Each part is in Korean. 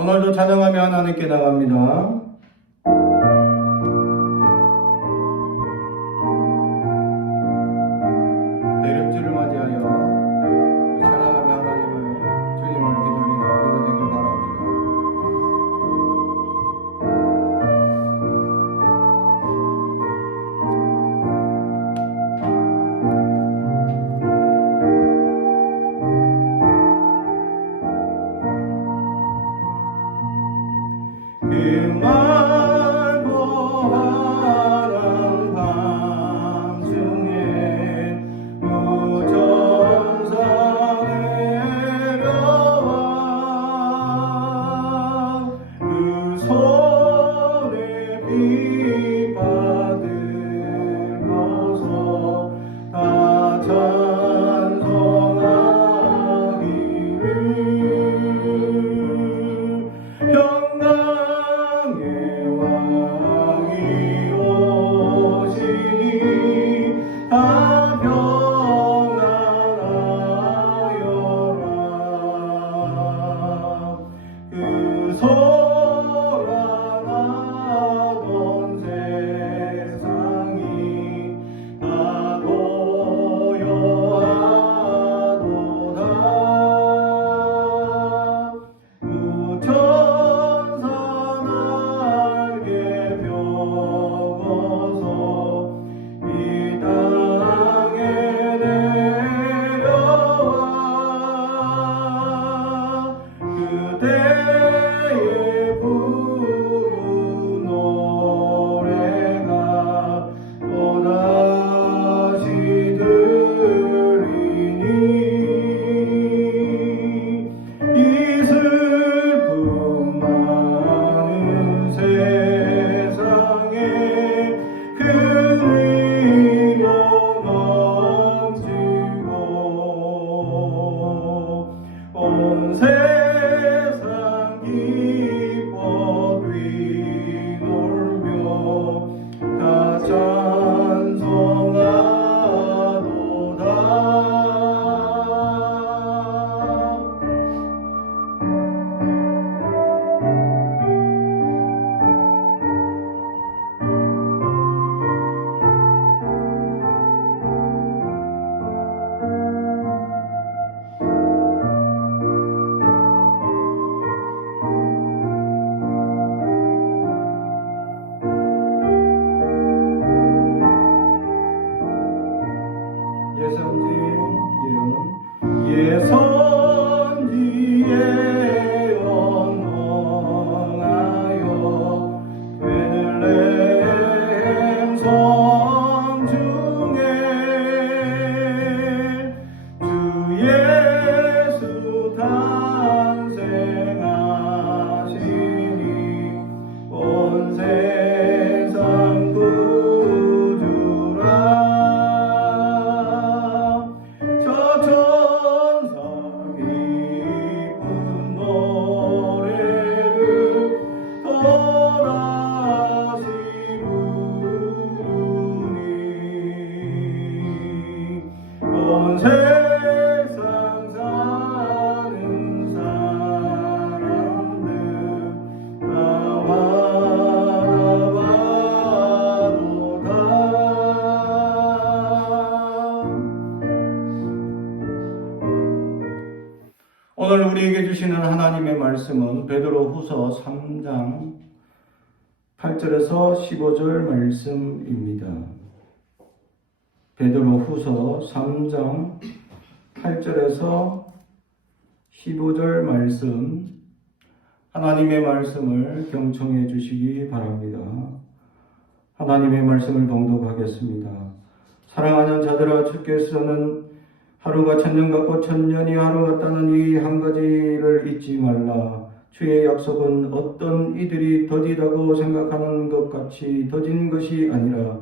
오늘도 찬양하며 하나님께 나갑니다. 대림주를 맞이하여 찬양하며 하나님을 주님을 기다리는 우리가 되길 바랍니다. 말 고하는 밤중에 무천사 내려와 그 손에 비 받으면서 다 찬송하기를 평강의 왕이 오시니 다 평안하여라. 그 소란하던 세상이 다 고요하도다. 무천사 날개 펴고서 이 땅에 내려와 그대의 부르는 노래가 또다시 들리니 이 슬픔 많은 세상에 그 위로 넘치고 온 세상 기뻐 뛰놀며 다 찬송하도다. 예선지에 언홍하여 베들레헴 성중에 주 예수 탄생하시니 온 세상 구주라. 저 천사 기쁜 노래를 또다시 부르니 온 세상 사는 사람들 나와라바도다. 오늘 우리에게 주시는 하나님의 말씀은 베드로후서 3장 8절에서 15절 말씀입니다. 베드로후서 3장 8절에서 15절 말씀, 하나님의 말씀을 경청해 주시기 바랍니다. 하나님의 말씀을 봉독하겠습니다. 사랑하는 자들아, 주께서는 하루가 천년 같고 천년이 하루 같다는 이 한 가지를 잊지 말라. 주의 약속은 어떤 이들이 더디다고 생각하는 것 같이 더딘 것이 아니라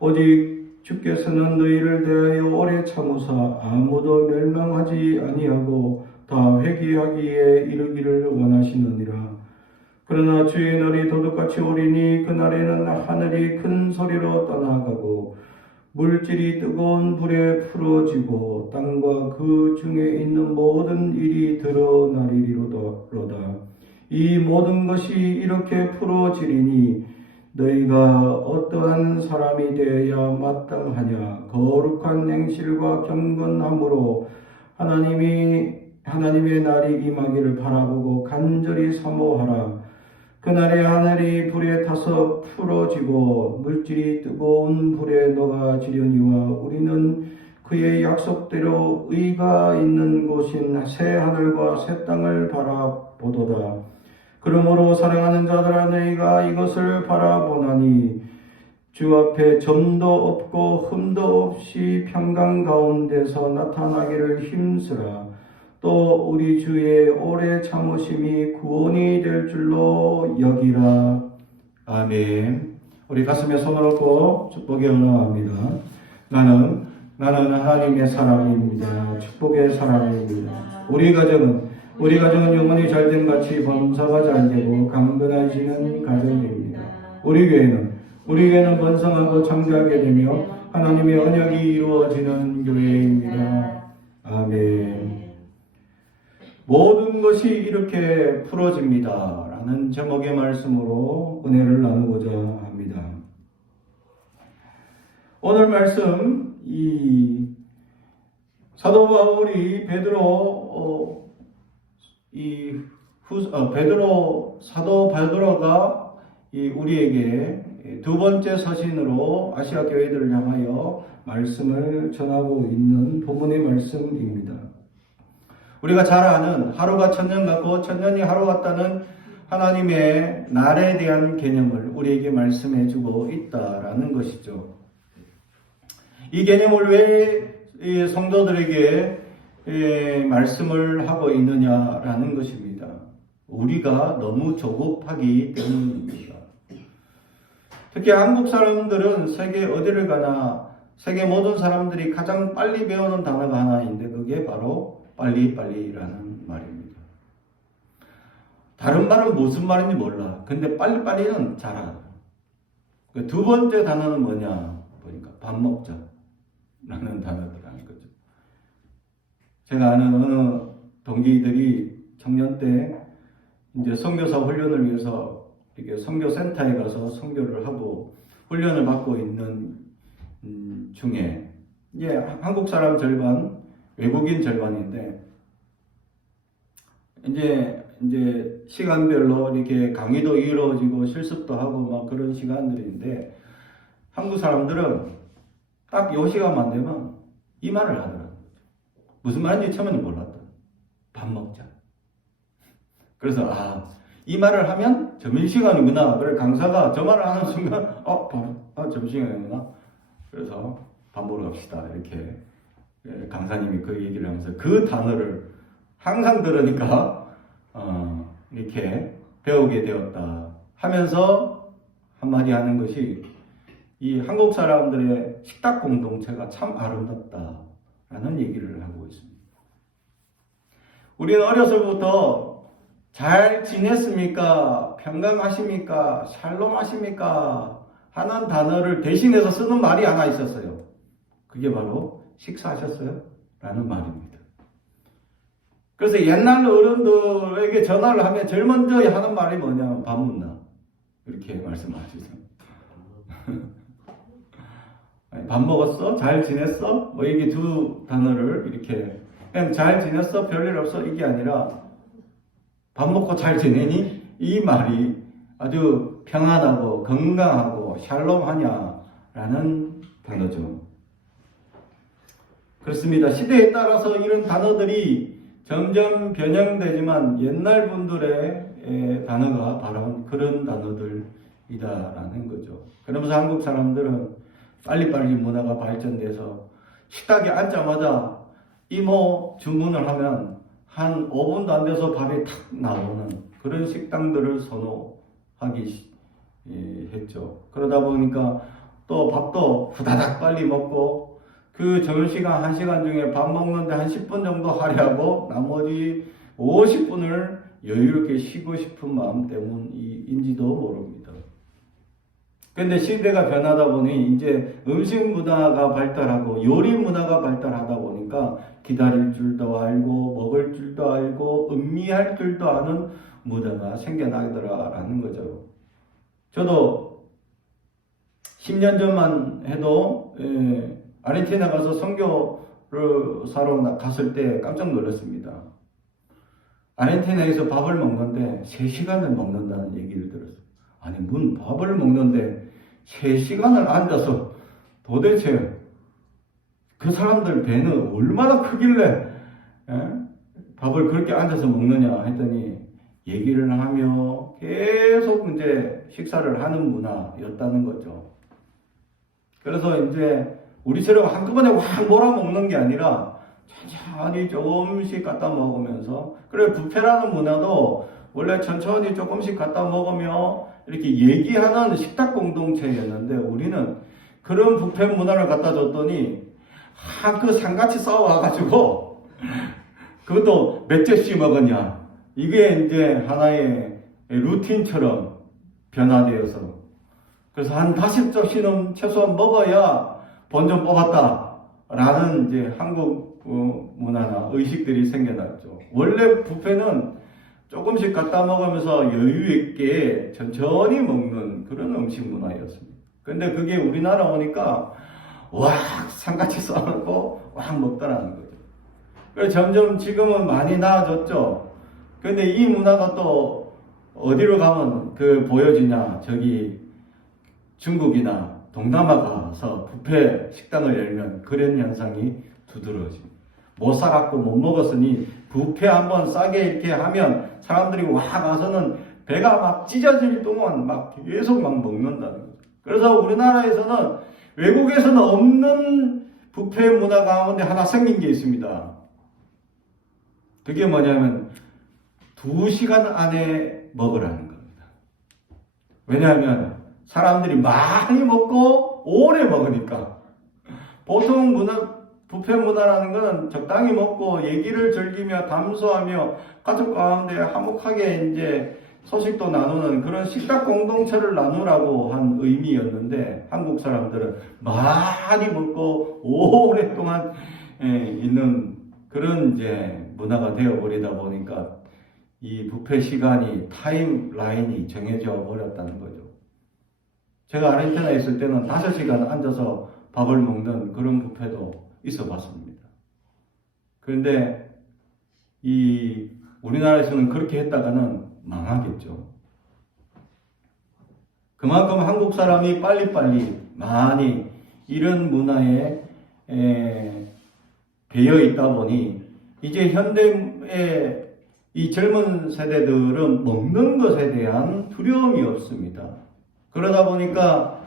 오직 주께서는 너희를 대하여 오래 참으사 아무도 멸망하지 아니하고 다 회개하기에 이르기를 원하시느니라. 그러나 주의 날이 도둑같이 오리니 그날에는 하늘이 큰 소리로 떠나가고 물질이 뜨거운 불에 풀어지고 땅과 그 중에 있는 모든 일이 드러나리로다. 이 모든 것이 이렇게 풀어지리니 너희가 어떠한 사람이 되어야 마땅하냐. 거룩한 행실과 경건함으로 하나님의 날이 임하기를 바라보고 간절히 사모하라. 그날에 하늘이 불에 타서 풀어지고 물질이 뜨거운 불에 녹아지려니와 우리는 그의 약속대로 의가 있는 곳인 새 하늘과 새 땅을 바라보도다. 그러므로 사랑하는 자들아 너희가 이것을 바라보나니 주 앞에 점도 없고 흠도 없이 평강 가운데서 나타나기를 힘쓰라. 또 우리 주의 오래 참으심이 구원이 될 줄로 여기라. 아멘. 우리 가슴에 손을 얹고 축복의 언어합니다. 나는 하나님의 사람입니다. 축복의 사람입니다. 우리 가정은 영혼이 잘된 같이 범사가 잘되고 강건해지는 가정입니다. 우리 교회는 번성하고 창조하게 되며 하나님의 언약이 이루어지는 교회입니다. 아멘. 모든 것이 이렇게 풀어집니다. 라는 제목의 말씀으로 은혜를 나누고자 합니다. 오늘 말씀, 사도 바울이 사도 베드로가 우리에게 두 번째 서신으로 아시아 교회들을 향하여 말씀을 전하고 있는 본문의 말씀입니다. 우리가 잘 아는 하루가 천년 같고 천년이 하루 같다는 하나님의 날에 대한 개념을 우리에게 말씀해 주고 있다라는 것이죠. 이 개념을 왜 성도들에게 말씀을 하고 있느냐라는 것입니다. 우리가 너무 조급하기 때문입니다. 특히 한국 사람들은 세계 어디를 가나 세계 모든 사람들이 가장 빨리 배우는 단어가 하나 있는데 그게 바로 빨리빨리라는 말입니다. 다른 말은 무슨 말인지 몰라. 근데 빨리빨리는 잘 알아. 두 번째 단어는 뭐냐 보니까 밥 먹자 라는 단어들이라는 거죠. 제가 아는 어느 동기들이 청년 때 이제 선교사 훈련을 위해서 이렇게 선교센터에 가서 선교를 하고 훈련을 받고 있는 중에 이제 한국 사람 절반, 외국인 절반인데 이제 시간별로 이렇게 강의도 이루어지고 실습도 하고 막 그런 시간들인데 한국 사람들은 딱 요 시간만 되면 이 말을 하더라고요. 무슨 말인지 처음에는 몰랐다. 밥 먹자. 그래서 이 말을 하면 점심시간이구나. 그래 강사가 저 말을 하는 순간 점심시간이구나. 그래서 밥 먹으러 갑시다. 이렇게 강사님이 그 얘기를 하면서 그 단어를 항상 들으니까 이렇게 배우게 되었다 하면서 한마디 하는 것이 이 한국 사람들의 식탁 공동체가 참 아름답다라는 얘기를 하고 있습니다. 우리는 어려서부터 잘 지냈습니까? 평강하십니까? 샬롬하십니까? 하는 단어를 대신해서 쓰는 말이 하나 있었어요. 그게 바로 식사하셨어요? 라는 말입니다. 그래서 옛날 어른들에게 전화를 하면 제일 먼저 하는 말이 뭐냐면 밥 먹나? 이렇게 말씀하시죠. 밥 먹었어? 잘 지냈어? 뭐 이게 두 단어를 이렇게 그냥 잘 지냈어? 별일 없어? 이게 아니라 밥 먹고 잘 지내니? 이 말이 아주 평안하고 건강하고 샬롬하냐라는 단어죠. 그렇습니다. 시대에 따라서 이런 단어들이 점점 변형되지만 옛날 분들의 단어가 바로 그런 단어들이다라는 거죠. 그러면서 한국 사람들은 빨리빨리 문화가 발전돼서 식탁에 앉자마자 이모 주문을 하면 한 5분도 안 돼서 밥이 탁 나오는 그런 식당들을 선호하기 했죠. 그러다 보니까 또 밥도 후다닥 빨리 먹고 그 점심시간 1시간 중에 밥 먹는데 한 10분 정도 할애하고 나머지 50분을 여유롭게 쉬고 싶은 마음 때문인지도 모릅니다. 근데 시대가 변하다 보니 이제 음식 문화가 발달하고 요리 문화가 발달하다 보니까 기다릴 줄도 알고 먹을 줄도 알고 음미할 줄도 아는 문화가 생겨나더라라는 거죠. 저도 10년 전만 해도 아르헨티나 가서 선교를 사러 갔을 때 깜짝 놀랐습니다. 아르헨티나에서 밥을 먹는데 3시간을 먹는다는 얘기를 들었어요. 아니 밥을 먹는데 3시간을 앉아서 도대체 그 사람들 배는 얼마나 크길래 밥을 그렇게 앉아서 먹느냐 했더니 얘기를 하며 계속 이제 식사를 하는 문화였다는 거죠. 그래서 이제 우리처럼 한꺼번에 확 몰아먹는 게 아니라 천천히 조금씩 갖다 먹으면서, 그래 뷔페라는 문화도 원래 천천히 조금씩 갖다 먹으며 이렇게 얘기하는 식탁 공동체였는데, 우리는 그런 뷔페 문화를 갖다 줬더니 그 상같이 싸워가지고 그것도 몇 접시 먹었냐, 이게 이제 하나의 루틴처럼 변화되어서, 그래서 한 5접시는 최소한 먹어야 본전 뽑았다 라는 이제 한국 문화나 의식들이 생겨났죠. 원래 뷔페는 조금씩 갖다 먹으면서 여유 있게 천천히 먹는 그런 음식 문화였습니다. 근데 그게 우리나라 오니까 와 상같이 싸놓고 와 먹더라는 거죠. 그래서 점점 지금은 많이 나아졌죠. 근데 이 문화가 또 어디로 가면 보여지냐, 저기 중국이나 동남아 가서 뷔페 식당을 열면 그런 현상이 두드러집니다. 못 사갖고 못 먹었으니 뷔페 한번 싸게 이렇게 하면 사람들이 와 가서는 배가 막 찢어질 동안 막 계속 막 먹는다는 거죠. 그래서 우리나라에서는 외국에서는 없는 뷔페 문화 가운데 하나 생긴 게 있습니다. 그게 뭐냐면 2시간 안에 먹으라는 겁니다. 왜냐하면 사람들이 많이 먹고 오래 먹으니까. 보통 뷔페 문화라는 것은 적당히 먹고 얘기를 즐기며 담소하며 가족 가운데 화목하게 이제 소식도 나누는 그런 식탁 공동체를 나누라고 한 의미였는데, 한국 사람들은 많이 먹고 오랫동안 있는 그런 이제 문화가 되어버리다 보니까 이 뷔페 시간이, 타임 라인이 정해져 버렸다는 거죠. 제가 아르헨티나에 있을 때는 5시간 앉아서 밥을 먹는 그런 뷔페도 있어 봤습니다. 그런데 우리나라에서는 그렇게 했다가는 망하겠죠. 그만큼 한국 사람이 빨리빨리 많이 이런 문화에 배어 있다 보니 이제 현대의 이 젊은 세대들은 먹는 것에 대한 두려움이 없습니다. 그러다 보니까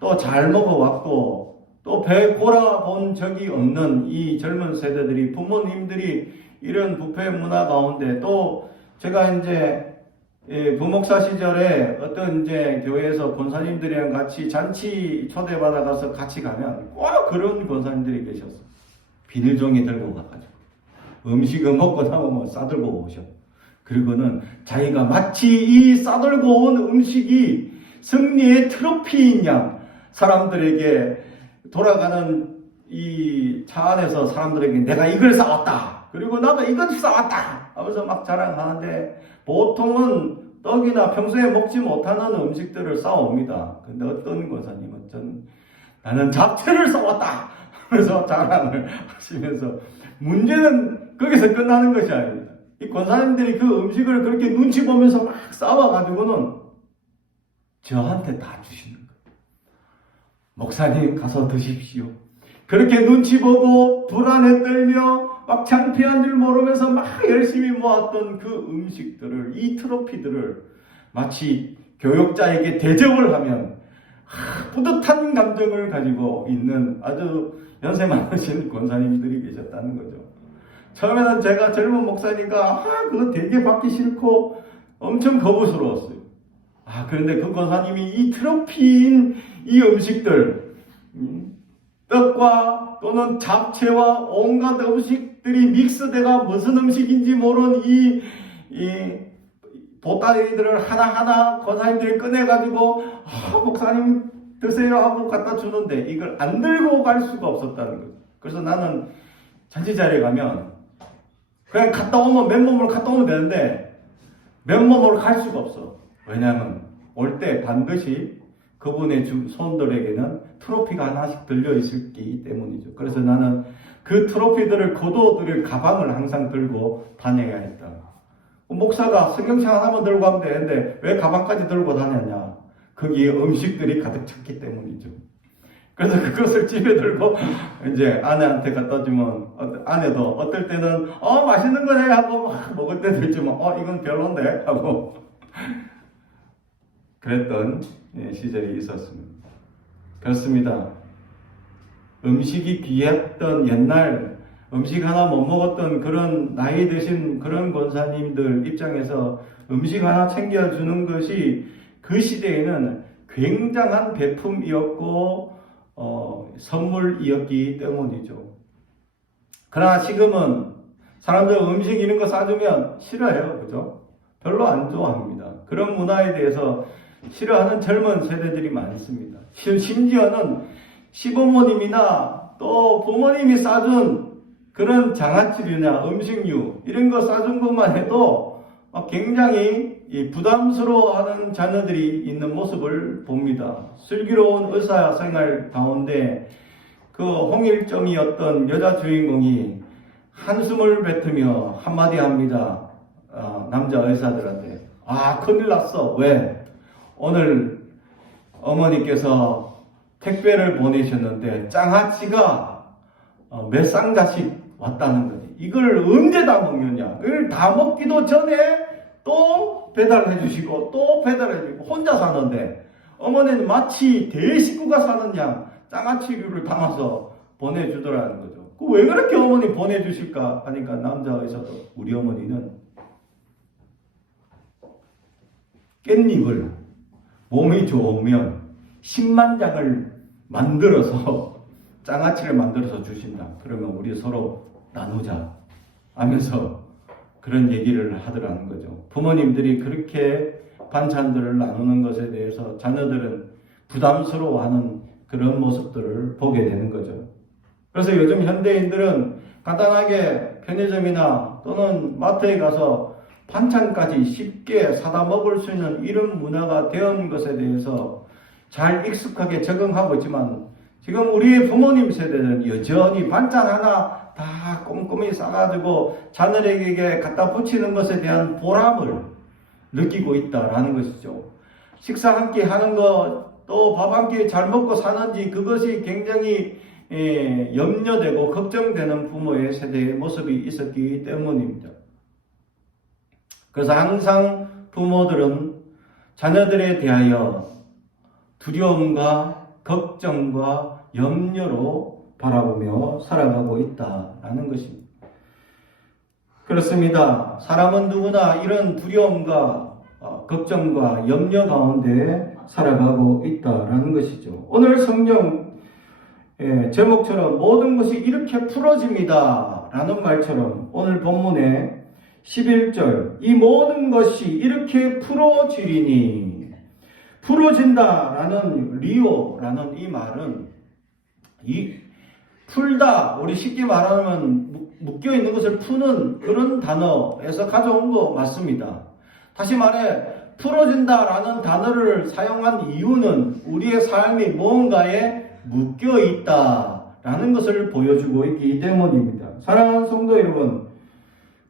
또 잘 먹어왔고 또 배 골아본 적이 없는 이 젊은 세대들이, 부모님들이 이런 뷔페 문화 가운데, 또 제가 이제 부목사 시절에 어떤 이제 교회에서 권사님들이랑 같이 잔치 초대받아가서 같이 가면 꼭 그런 권사님들이 계셨어요. 비닐종이 들고 가가지고 음식을 먹고 남으면 싸들고 오셔. 그리고는 자기가 마치 이 싸들고 온 음식이 승리의 트로피인 양 사람들에게 돌아가는 이 차 안에서 사람들에게 내가 이걸 싸왔다, 그리고 나도 이걸 싸왔다 하면서 막 자랑하는데, 보통은 떡이나 평소에 먹지 못하는 음식들을 싸옵니다. 근데 어떤 권사님은 나는 잡채를 싸왔다 하면서 자랑을 하시면서, 문제는 거기서 끝나는 것이 아닙니다. 이 권사님들이 그 음식을 그렇게 눈치 보면서 막 싸와가지고는 저한테 다 주시는 거예요. 목사님 가서 드십시오. 그렇게 눈치 보고 불안에 떨며 막 창피한 줄 모르면서 막 열심히 모았던 그 음식들을, 이 트로피들을 마치 교육자에게 대접을 하면 뿌듯한 감정을 가지고 있는 아주 연세 많으신 권사님들이 계셨다는 거죠. 처음에는 제가 젊은 목사니까 그거 되게 받기 싫고 엄청 거부스러웠어요. 그런데 그 권사님이 이 트로피인 이 음식들, 떡과 또는 잡채와 온갖 음식들이 믹스돼가 무슨 음식인지 모르는 이 보따리들을 하나하나 권사님들이 꺼내가지고 목사님 드세요 하고 갖다 주는데 이걸 안 들고 갈 수가 없었다는 거죠. 그래서 나는 잔치 자리에 가면 그냥 갔다 오면 맨몸으로 갔다 오면 되는데, 맨몸으로 갈 수가 없어. 왜냐하면 올 때 반드시 그분의 손들에게는 트로피가 하나씩 들려 있기 때문이죠. 그래서 나는 그 트로피들을 거둬들일 가방을 항상 들고 다녀야 했다. 목사가 성경책 하나만 들고 가면 되는데 왜 가방까지 들고 다녔냐? 거기에 음식들이 가득 찼기 때문이죠. 그래서 그것을 집에 들고 이제 아내한테 갖다 주면 아내도 어떨 때는 맛있는 거네 하고 막 먹을 때도 있지만 이건 별론데 하고 그랬던 시절이 있었습니다. 그렇습니다. 음식이 귀했던 옛날 음식 하나 못 먹었던 그런 나이 드신 그런 권사님들 입장에서 음식 하나 챙겨주는 것이 그 시대에는 굉장한 베품이었고 선물이었기 때문이죠. 그러나 지금은 사람들 음식 이런 거 싸주면 싫어해요. 그죠? 별로 안 좋아합니다. 그런 문화에 대해서 싫어하는 젊은 세대들이 많습니다. 심지어는 시부모님이나 또 부모님이 싸준 그런 장아찌류나 음식류 이런 거 싸준 것만 해도 굉장히 부담스러워하는 자녀들이 있는 모습을 봅니다. 슬기로운 의사생활 가운데 그 홍일점이었던 여자 주인공이 한숨을 뱉으며 한마디 합니다. 남자 의사들한테 큰일 났어. 왜? 오늘 어머니께서 택배를 보내셨는데 장아찌가 몇 상자씩 왔다는 거지. 이걸 언제 다 먹느냐? 이걸 다 먹기도 전에 또 배달해 주시고 또 배달해 주고 혼자 사는데 어머니는 마치 대식구가 사는 양 장아찌류를 담아서 보내주더라는 거죠. 왜 그렇게 어머니 보내주실까 하니까 남자 의사도 우리 어머니는 깻잎을 몸이 좋으면 10만 장을 만들어서 장아찌를 만들어서 주신다. 그러면 우리 서로 나누자 하면서 그런 얘기를 하더라는 거죠. 부모님들이 그렇게 반찬들을 나누는 것에 대해서 자녀들은 부담스러워하는 그런 모습들을 보게 되는 거죠. 그래서 요즘 현대인들은 간단하게 편의점이나 또는 마트에 가서 반찬까지 쉽게 사다 먹을 수 있는 이런 문화가 되는 것에 대해서 잘 익숙하게 적응하고 있지만 지금 우리의 부모님 세대는 여전히 반찬 하나 다 꼼꼼히 싸가지고 자녀에게 갖다 붙이는 것에 대한 보람을 느끼고 있다라는 것이죠. 식사 한 끼 하는 것, 또 밥 한 끼 잘 먹고 사는지 그것이 굉장히 염려되고 걱정되는 부모의 세대의 모습이 있었기 때문입니다. 그래서 항상 부모들은 자녀들에 대하여 두려움과 걱정과 염려로 바라보며 살아가고 있다라는 것입니다. 그렇습니다. 사람은 누구나 이런 두려움과 걱정과 염려 가운데 살아가고 있다라는 것이죠. 오늘 성경 제목처럼 모든 것이 이렇게 풀어집니다 라는 말처럼 오늘 본문에 11절 이 모든 것이 이렇게 풀어지리니 풀어진다라는 리오라는 이 말은 이 풀다 우리 쉽게 말하면 묶여있는 것을 푸는 그런 단어에서 가져온 거 맞습니다. 다시 말해 풀어진다라는 단어를 사용한 이유는 우리의 삶이 무언가에 묶여있다라는 것을 보여주고 있기 때문입니다. 사랑하는 성도 여러분,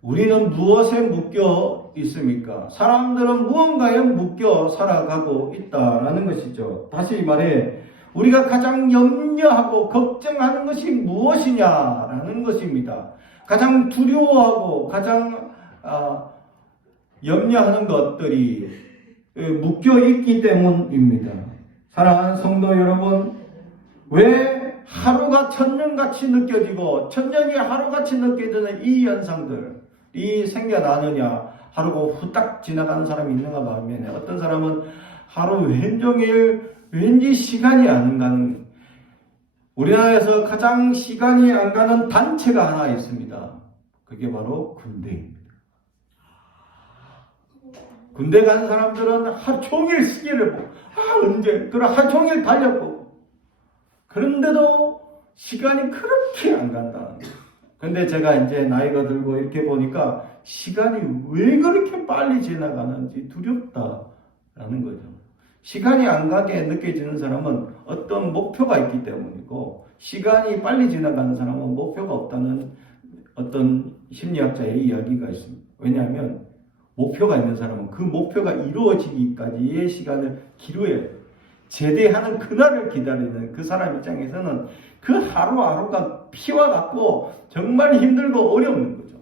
우리는 무엇에 묶여 있습니까? 사람들은 무언가에 묶여 살아가고 있다라는 것이죠. 다시 말해 우리가 가장 염려하고 걱정하는 것이 무엇이냐라는 것입니다. 가장 두려워하고 가장 염려하는 것들이 묶여 있기 때문입니다. 사랑하는 성도 여러분, 왜 하루가 천년같이 느껴지고 천년이 하루같이 느껴지는 이 현상들이 생겨나느냐? 하루가 후딱 지나가는 사람이 있는가 반면에 어떤 사람은 하루 왼종일 왠지 시간이 안 가는, 우리나라에서 가장 시간이 안 가는 단체가 하나 있습니다. 그게 바로 군대입니다. 군대 간 사람들은 하루 종일 시계를 보고 언제 그럼 하루 종일 달렸고 그런데도 시간이 그렇게 안 간다는 거예요. 근데 제가 이제 나이가 들고 이렇게 보니까 시간이 왜 그렇게 빨리 지나가는지 두렵다라는 거죠. 시간이 안 가게 느껴지는 사람은 어떤 목표가 있기 때문이고, 시간이 빨리 지나가는 사람은 목표가 없다는 어떤 심리학자의 이야기가 있습니다. 왜냐하면 목표가 있는 사람은 그 목표가 이루어지기까지의 시간을 기루어야 해요. 제대하는 그날을 기다리는 그 사람 입장에서는 그 하루하루가 피와 같고 정말 힘들고 어려운 거죠.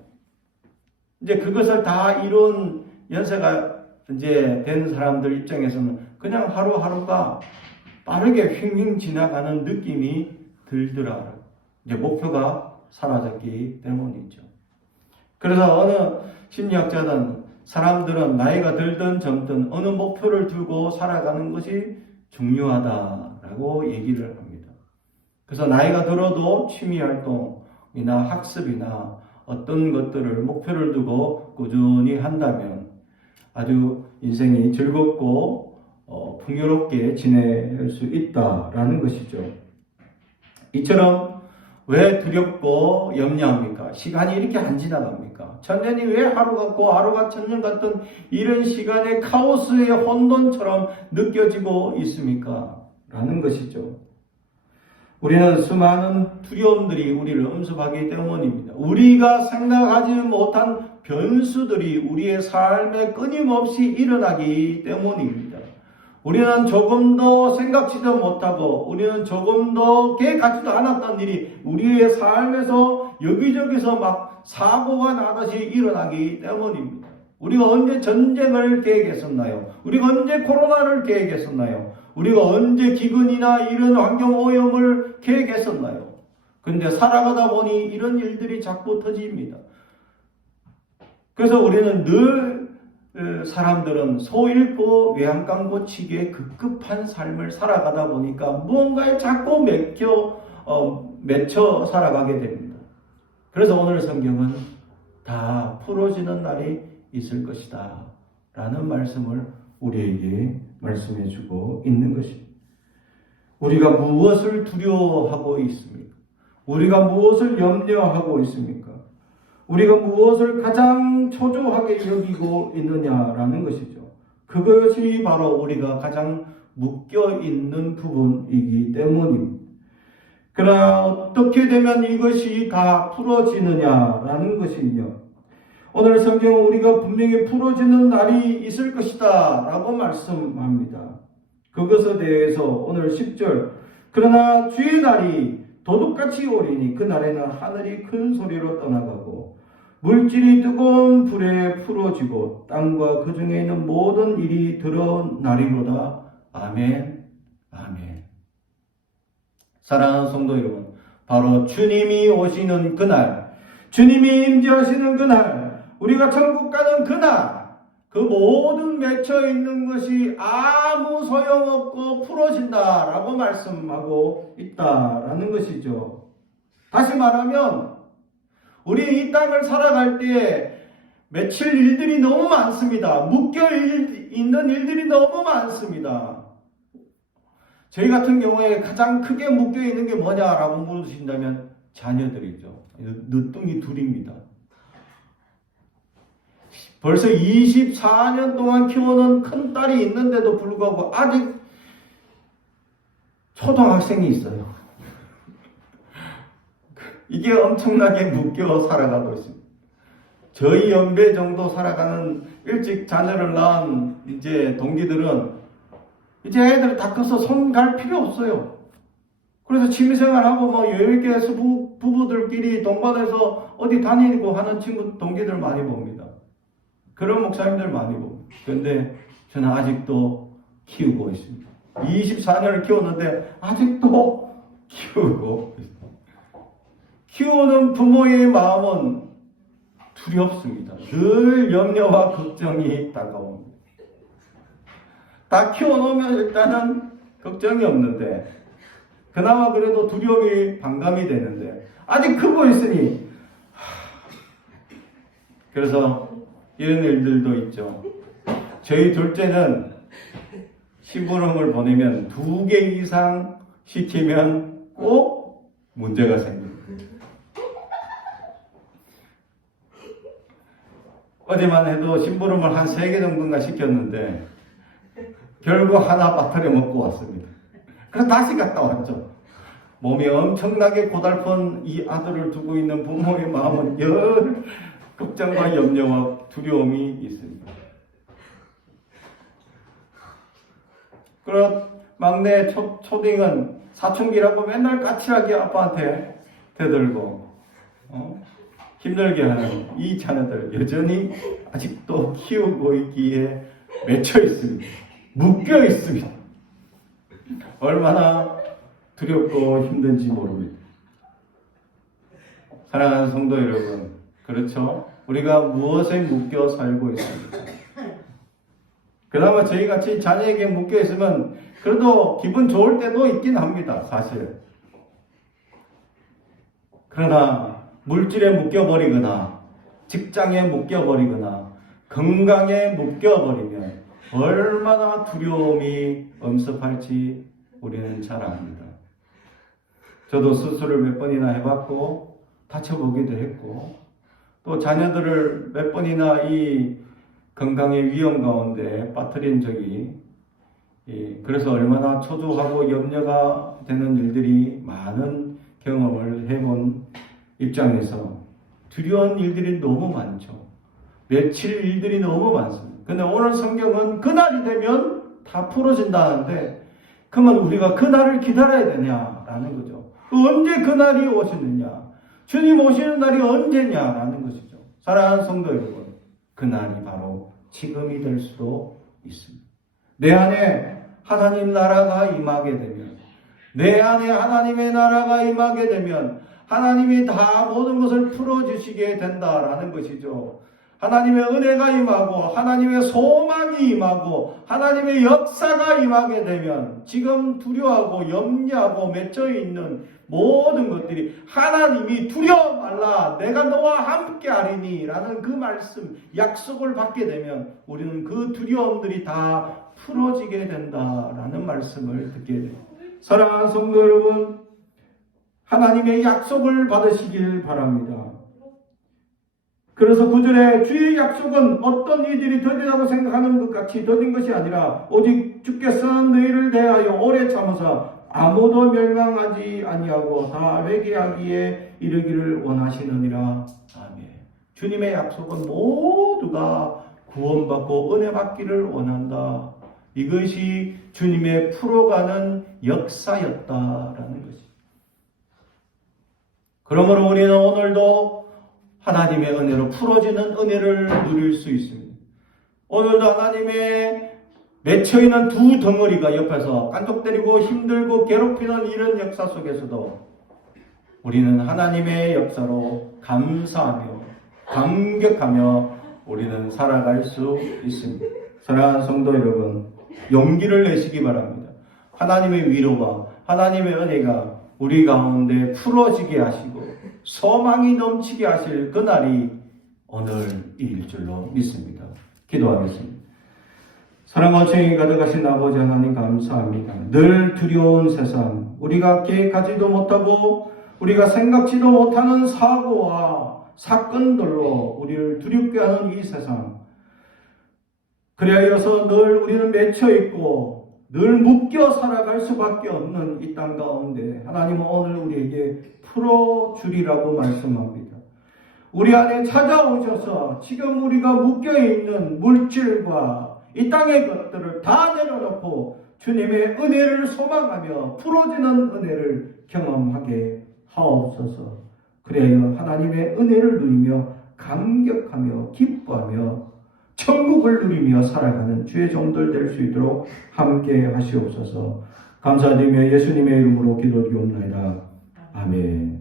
이제 그것을 다 이룬 연세가 이제 된 사람들 입장에서는 그냥 하루하루가 빠르게 휙휙 지나가는 느낌이 들더라. 이제 목표가 사라졌기 때문이죠. 그래서 어느 심리학자는 사람들은 나이가 들든 젊든 어느 목표를 두고 살아가는 것이 중요하다라고 얘기를 합니다. 그래서 나이가 들어도 취미활동이나 학습이나 어떤 것들을 목표를 두고 꾸준히 한다면 아주 인생이 즐겁고 풍요롭게 지낼 수 있다라는 것이죠. 이처럼 왜 두렵고 염려합니까? 시간이 이렇게 안 지나갑니까? 천년이 왜 하루 같고 하루가 천년 같은 이런 시간의 카오스의 혼돈처럼 느껴지고 있습니까? 라는 것이죠. 우리는 수많은 두려움들이 우리를 엄습하기 때문입니다. 우리가 생각하지 못한 변수들이 우리의 삶에 끊임없이 일어나기 때문입니다. 우리는 조금 더 생각지도 못하고 우리는 조금 더 계획하지도 않았던 일이 우리의 삶에서 여기저기서 막 사고가 나듯이 일어나기 때문입니다. 우리가 언제 전쟁을 계획했었나요? 우리가 언제 코로나를 계획했었나요? 우리가 언제 기근이나 이런 환경 오염을 계획했었나요? 근데 살아가다 보니 이런 일들이 자꾸 터집니다. 그래서 우리는 늘 사람들은 소 잃고 외양간 고치기에 급급한 삶을 살아가다 보니까 무언가에 자꾸 맺혀 살아가게 됩니다. 그래서 오늘 성경은 다 풀어지는 날이 있을 것이다 라는 말씀을 우리에게 말씀해 주고 있는 것입니다. 우리가 무엇을 두려워하고 있습니까? 우리가 무엇을 염려하고 있습니까? 우리가 무엇을 가장 초조하게 여기고 있느냐라는 것이죠. 그것이 바로 우리가 가장 묶여있는 부분이기 때문입니다. 그러나 어떻게 되면 이것이 다 풀어지느냐라는 것이며, 오늘 성경은 우리가 분명히 풀어지는 날이 있을 것이다 라고 말씀합니다. 그것에 대해서 오늘 10절, 그러나 주의 날이 도둑같이 오리니 그 날에는 하늘이 큰 소리로 떠나가고 물질이 뜨거운 불에 풀어지고 땅과 그 중에 있는 모든 일이 드러나리로다. 아멘, 아멘. 사랑하는 성도 여러분, 바로 주님이 오시는 그날, 주님이 임재하시는 그날, 우리가 천국 가는 그날, 그 모든 맺혀 있는 것이 아무 소용없고 풀어진다라고 말씀하고 있다라는 것이죠. 다시 말하면 우리 이 땅을 살아갈 때에 맺힐 일들이 너무 많습니다. 묶여 있는 일들이 너무 많습니다. 저희 같은 경우에 가장 크게 묶여 있는 게 뭐냐라고 물으신다면 자녀들이죠. 늦둥이 둘입니다. 벌써 24년 동안 키우는 큰 딸이 있는데도 불구하고 아직 초등학생이 있어요. 이게 엄청나게 묶여 살아가고 있습니다. 저희 연배 정도 살아가는 일찍 자녀를 낳은 이제 동기들은 이제 애들 다 커서 손 갈 필요 없어요. 그래서 취미생활하고 뭐 여유있게 부부들끼리 동반해서 어디 다니고 하는 동기들 많이 봅니다. 그런 목사님들 많이 봅니다. 그런데 저는 아직도 키우고 있습니다. 24년을 키웠는데 아직도 키우고 있습니다. 키우는 부모의 마음은 두렵습니다. 늘 염려와 걱정이 다가옵니다. 다 키워놓으면 일단은 걱정이 없는데, 그나마 그래도 두려움이 반감이 되는데, 아직 크고 있으니, 그래서 이런 일들도 있죠. 저희 둘째는 심부름을 보내면 2개 이상 시키면 꼭 문제가 생깁니다. 어제만 해도 심부름을 한 3개 정도인가 시켰는데 결국 하나 빠뜨려 먹고 왔습니다. 그래서 다시 갔다 왔죠. 몸이 엄청나게 고달픈 이 아들을 두고 있는 부모의 마음은 열 걱정과 염려와 두려움이 있습니다. 그리고 막내 초딩은 사춘기라고 맨날 까칠하게 아빠한테 대들고 힘들게 하는 이 자녀들 여전히 아직도 키우고 있기에 맺혀 있습니다. 묶여 있습니다. 얼마나 두렵고 힘든지 모릅니다. 사랑하는 성도 여러분, 그렇죠? 우리가 무엇에 묶여 살고 있습니까? 그나마 저희같이 자녀에게 묶여 있으면 그래도 기분 좋을 때도 있긴 합니다, 사실. 그러나 물질에 묶여버리거나 직장에 묶여버리거나 건강에 묶여버리면 얼마나 두려움이 엄습할지 우리는 잘 압니다. 저도 수술을 몇 번이나 해봤고 다쳐보기도 했고 또 자녀들을 몇 번이나 이 건강의 위험 가운데 빠뜨린 적이 그래서 얼마나 초조하고 염려가 되는 일들이 많은 경험을 해본 입장에서 두려운 일들이 너무 많죠. 며칠 일들이 너무 많습니다. 근데 오늘 성경은 그날이 되면 다 풀어진다는데 그러면 우리가 그날을 기다려야 되냐라는 거죠. 언제 그날이 오시느냐? 주님 오시는 날이 언제냐라는 것이죠. 사랑하는 성도 여러분, 그날이 바로 지금이 될 수도 있습니다. 내 안에 하나님 나라가 임하게 되면, 내 안에 하나님의 나라가 임하게 되면 하나님이 다 모든 것을 풀어주시게 된다라는 것이죠. 하나님의 은혜가 임하고 하나님의 소망이 임하고 하나님의 역사가 임하게 되면 지금 두려워하고 염려하고 맺혀 있는 모든 것들이 하나님이 두려워 말라 내가 너와 함께 하리니 라는 그 말씀 약속을 받게 되면 우리는 그 두려움들이 다 풀어지게 된다라는 말씀을 듣게 됩니다. 사랑하는 성도 여러분, 하나님의 약속을 받으시길 바랍니다. 그래서 9절에 주의 약속은 어떤 이들이 더디다고 생각하는 것 같이 더딘 것이 아니라 오직 주께서 너희를 대하여 오래 참으사 아무도 멸망하지 아니하고 다 회개하기에 이르기를 원하시느니라. 아멘. 주님의 약속은 모두가 구원받고 은혜 받기를 원한다. 이것이 주님의 풀어가는 역사였다라는 것입니다. 그러므로 우리는 오늘도 하나님의 은혜로 풀어지는 은혜를 누릴 수 있습니다. 오늘도 하나님의 맺혀있는 두 덩어리가 옆에서 깐족때리고 힘들고 괴롭히는 이런 역사 속에서도 우리는 하나님의 역사로 감사하며 감격하며 우리는 살아갈 수 있습니다. 사랑하는 성도 여러분, 용기를 내시기 바랍니다. 하나님의 위로와 하나님의 은혜가 우리 가운데 풀어지게 하시고 소망이 넘치게 하실 그날이 오늘일 줄로 믿습니다. 기도하겠습니다. 사랑과 정이 가득하신 아버지 하나님 감사합니다. 늘 두려운 세상, 우리가 계획하지도 못하고 우리가 생각지도 못하는 사고와 사건들로 우리를 두렵게 하는 이 세상, 그리하여서 늘 우리는 맺혀있고 늘 묶여 살아갈 수밖에 없는 이 땅 가운데 하나님은 오늘 우리에게 풀어주리라고 말씀합니다. 우리 안에 찾아오셔서 지금 우리가 묶여있는 물질과 이 땅의 것들을 다 내려놓고 주님의 은혜를 소망하며 풀어지는 은혜를 경험하게 하옵소서. 그래야 하나님의 은혜를 누리며 감격하며 기뻐하며 천국을 누리며 살아가는 주의 종들 될 수 있도록 함께 하시옵소서. 감사드리며 예수님의 이름으로 기도드리옵나이다. 아멘.